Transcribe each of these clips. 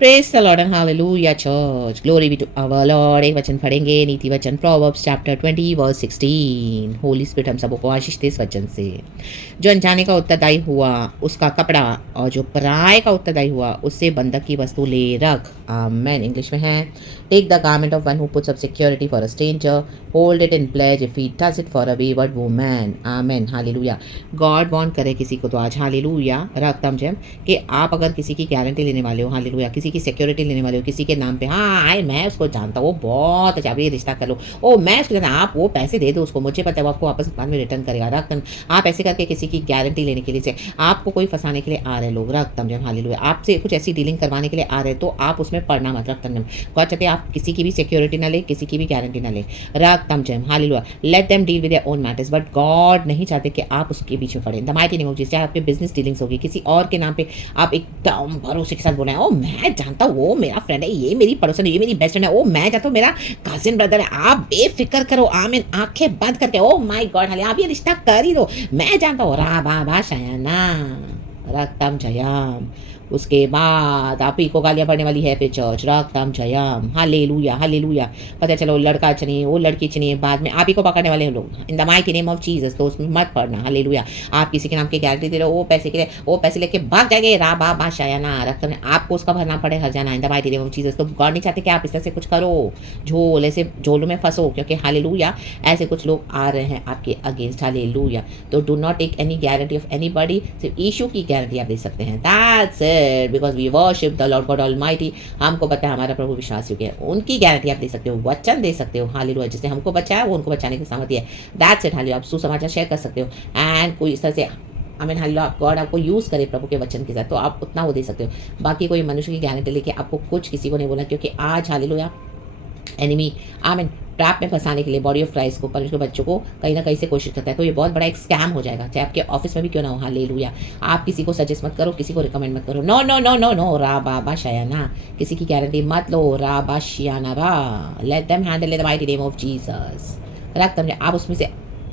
Praise the Lord and hallelujah church, glory be to our Lord. एक वचन पढ़ेंगे, नीति वचन Proverbs chapter 20 verse 16। Holy Spirit हम सबको को आशीष दे इस वचन से। जो अनजाने का उत्तरदायी हुआ उसका कपड़ा, और जो पराये का उत्तरदायी हुआ उससे बंधक की वस्तु ले रख। आमेन। इंग्लिश में है, take the garment of one who puts up security for a stranger, hold it in pledge if he does it for a wayward woman. आमेन, हालेलुया। गॉड वांट करे किसी को तो आज हालेलुया रखतम जम कि आप अगर किसी की गारंटी लेने वाले हो, हालेलुया, किसी की सिक्योरिटी लेने वाले हो किसी के नाम पे, हाँ आए मैं उसको जानता हूँ वो बहुत अच्छा, ये रिश्ता कर लो, ओ मैं उसको जानता, आप वो पैसे दे दो उसको, मुझे पता है वो आपको वापस बाद में रिटर्न करेगा। रखतम आप ऐसे करके किसी की गारंटी लेने के लिए से आपको कोई फंसाने के लिए आ रहे लोग, रखतम जम हालेलुया, आपसे कुछ ऐसी डीलिंग करवाने के लिए आ रहे तो आप उसमें पढ़ना मत। रखतम जम गॉड चाहते आप किसी की भी सिक्योरिटी ना ले, किसी की भी गारंटी ना ले। रखतम जम hallelujah, let them deal with their own matters, but God नहीं चाहते कि आप उसके बीच में पड़े। The mighty name of Jesus, चाहे आपके बिजनेस डीलिंग्स होगी किसी और के नाम पे, आप एकदम भरोसे के साथ बोल रहे हैं, ओ मैं जानता हूँ वो मेरा फ्रेंड है, ये मेरी पड़ोसन है, ये मेरी बेस्ट फ्रेंड है, ओ मैं जानता हूँ मेरा कजिन ब्रदर है, आप बेफिक्र करो। आमीन, आंखें बंद करके ओ माय गॉड हाले आप ये रिश्ता कर ही दो, मैं जानता हूँ रा बाबा शयना रक्तम जयम। उसके बाद आप ही को गालियाँ पड़ने वाली है फिर चर्च, रक्तम जयम हालेलुया हालेलुया। पता चलो लड़का चनिए वो लड़की चनिए, बाद में आप ही को पकड़ने वाले हैं लोग इन the mighty name of Jesus, तो उसमें मत पड़ना हालेलुया। आप किसी के नाम की गारंटी दे रहे हो, वो पैसे के लिए वो पैसे लेके भाग जाएंगे, रा बा शायाना रक्तम, आपको उसका भरना पड़े हर जाना इन the mighty name of Jesus. तो गॉड नहीं चाहते कि आप इस तरह से कुछ करो, झोल ऐसे झोलों में फंसो, क्योंकि हालेलुया ऐसे कुछ लोग आ रहे हैं आपके अगेंस्ट हालेलुया। तो do not take any guarantee of anybody, सिर्फ यीशु की गारंटी आप दे सकते हैं, that's it, because we worship the Lord God Almighty. हमको पता है हमारा प्रभु विश्वास योग्य है, उनकी गारंटी आप दे सकते हो, वचन दे सकते हो हालेलुया, जिसने हमको बचाया वो उनको बचाने की सामर्थ्य है, दैट्स इट हालेलुया। आप सुसमाचार शेयर कर सकते हो एंड कोई इस तरह से आमीन हालेलुया गॉड आपको यूज़ करे प्रभु के वचन के साथ, तो आप उतना वो दे सकते हो। बाकी कोई मनुष्य की गारंटी लेके आपको कुछ किसी को नहीं बोला, क्योंकि आज हालेलुया एनिमी आमीन ट्रैप में फंसाने के लिए बॉडी ऑफ क्राइस्ट को, परमेश्वर के बच्चों को कहीं ना कहीं से कोशिश करता है, तो ये बहुत बड़ा एक स्कैम हो जाएगा, चाहे आपके ऑफिस में भी क्यों ना हो हालेलुया। आप किसी को सजेस्ट मत करो, किसी को रिकमेंड मत करो, no no no no no रा बाबा शयाना, किसी की गारंटी मत लो, रा बा शियाना बा, let them handle in the mighty name of Jesus. रक्तम आप उसमें से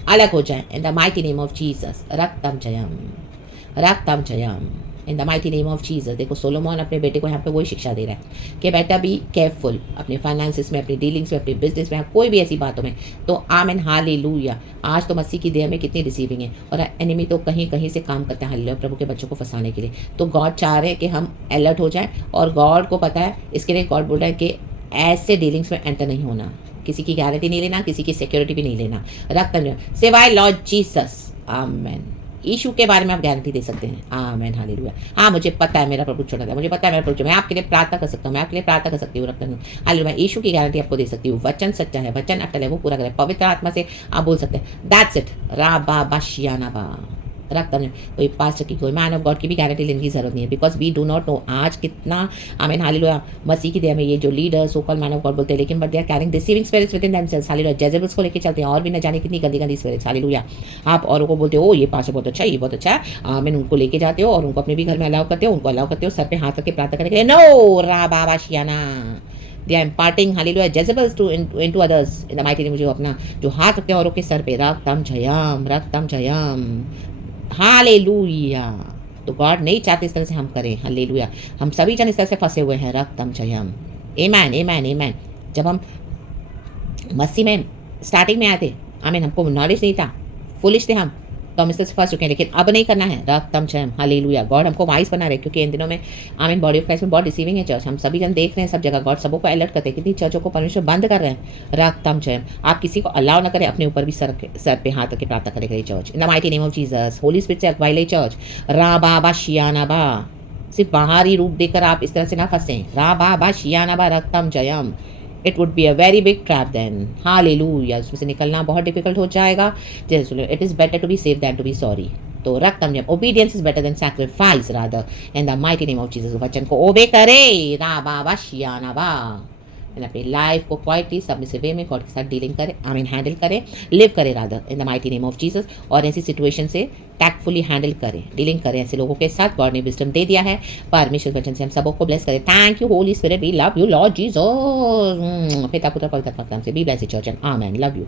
अलग हो जाएं in the mighty name of Jesus, रक्तम जयम रक्तम जयम in the mighty name of Jesus. देखो सोलोमन अपने बेटे को यहाँ पे वही शिक्षा दे रहा है कि बेटा बी केयरफुल अपने फाइनेंसिस में, अपनी डीलिंग्स में, अपने बिजनेस में, कोई भी ऐसी बातों में। तो आमीन हालेलुया। आज तो मसीह की देह में कितनी रिसीविंग है, और एनिमी तो कहीं कहीं से काम करता है हालेलुया प्रभु के बच्चों को फंसाने के लिए। तो गॉड चाह रहे हैं कि हम अलर्ट हो जाएं, और गॉड को पता है, इसके लिए गॉड बोल रहा है कि ऐसे डीलिंग्स में एंटर नहीं होना, किसी की गारंटी नहीं लेना, किसी की सिक्योरिटी भी नहीं लेना, रक्त सिवाय लॉर्ड जीसस। आमेन। यीशु के बारे में आप गारंटी दे सकते हैं, आमेन हालेलुया। हाँ मुझे पता है मेरा प्रभु छोटा था, मुझे पता है मेरा प्रभु, मैं आपके लिए प्रार्थना कर सकता हूँ, मैं आपके लिए प्रार्थना कर सकती हूँ, रखता हूँ हालेलुया। मैं यीशु की गारंटी आपको दे सकती हूँ, वचन सच्चा है, वचन अटल है, वो पूरा करे, पवित्र आत्मा से आप बोल सकते हैं, दैट्स इट रा बा बा शियाना बा रखता हूँ। कोई पास्टर की, कोई मैन ऑफ गॉड की भी गारंटी लेने की जरूरत नहीं है, because we do not know आज कितना आमीन हालेलुया मसीह की देह में ये जो leader so called man of God बोलते हैं, लेकिन but they are carrying deceiving spirits within themselves hallelujah. Jezebels को लेके चलते हैं, और भी न जाने कितनी गंदी गंदी स्पिरिट्स हालेलुया। आप औरों को बोलते हो ये पास्टर बहुत अच्छा, ये बहुत अच्छा है, आमीन, उनको लेके जाते हो और उनको अपने भी घर में अलाउ करते हो, उनको अलाउ करते हो सर पे हाथ रख के प्रार्थना करने के लिए, नो रा बाबा शियाना। They are imparting hallelujah Jezebels into others in the mighty name, जो अपना जो हाथ रखते हैं औरों के सर पे, रक्तम जयम हालेलुया। तो गॉड नहीं चाहते इस तरह से हम करें हालेलुया। हम सभी जन इस तरह से फंसे हुए हैं, रक्तम जयम आमेन आमेन आमेन। जब हम मसीह में स्टार्टिंग में आए थे आमीन, हमको नॉलेज नहीं था, फुलिश थे हम, तो हम इस तरह से फंस चुके हैं, लेकिन अब नहीं करना है, रक्तम जयम हालेलुया। गॉड हमको वाइस बना रहे, क्योंकि इन दिनों में आमीन बॉडी ऑफ क्राइस्ट में बहुत रिसीविंग है चर्च, हम सभी जन देख रहे हैं सब जगह, गॉड सबों को अलर्ट करते हैं, कितनी चर्चों को परमेश्वर बंद कर रहे हैं, रक्तम जयम। आप किसी को अलाउ ना करें अपने ऊपर भी सर पे हाथ रख के प्रार्थना करेगा church, in the mighty name of Jesus. Holi spirit से अगवाई ले चर्च, रा बा बा शियाना बा, सिर्फ बाहरी रूप देकर आप इस तरह से ना फंसे, रा बा बा शियाना बा रक्तम जयम। It would be a very big trap then hallelujah, उसमें से निकलना बहुत डिफिकल्ट हो जाएगा। जैसे it is better to be safe than to be sorry. तो रक्तम जयम, obedience is better than sacrifice rather, in the mighty name of Jesus. वचन को ओबे करे, रा बा बा शियाना बा, अपनी लाइफ को क्वाइटली सबमिसिव वे में गॉड के साथ डीलिंग करें, आमीन हैंडल करें, लिव करें rather in the mighty name of Jesus. और ऐसी सिचुएशन से टैक्टफुली हैंडल करें, डीलिंग करें ऐसे लोगों के साथ, गॉड ने विजडम दे दिया है, परमेश्वर वचन से हम सबों को ब्लेस करें। Thank you Holy Spirit, we love you Lord Jesus. पिता पुत्र पवित्र आत्मा के नाम से बी ब्लेस्ड चर्च एंड आमेन, लव यू।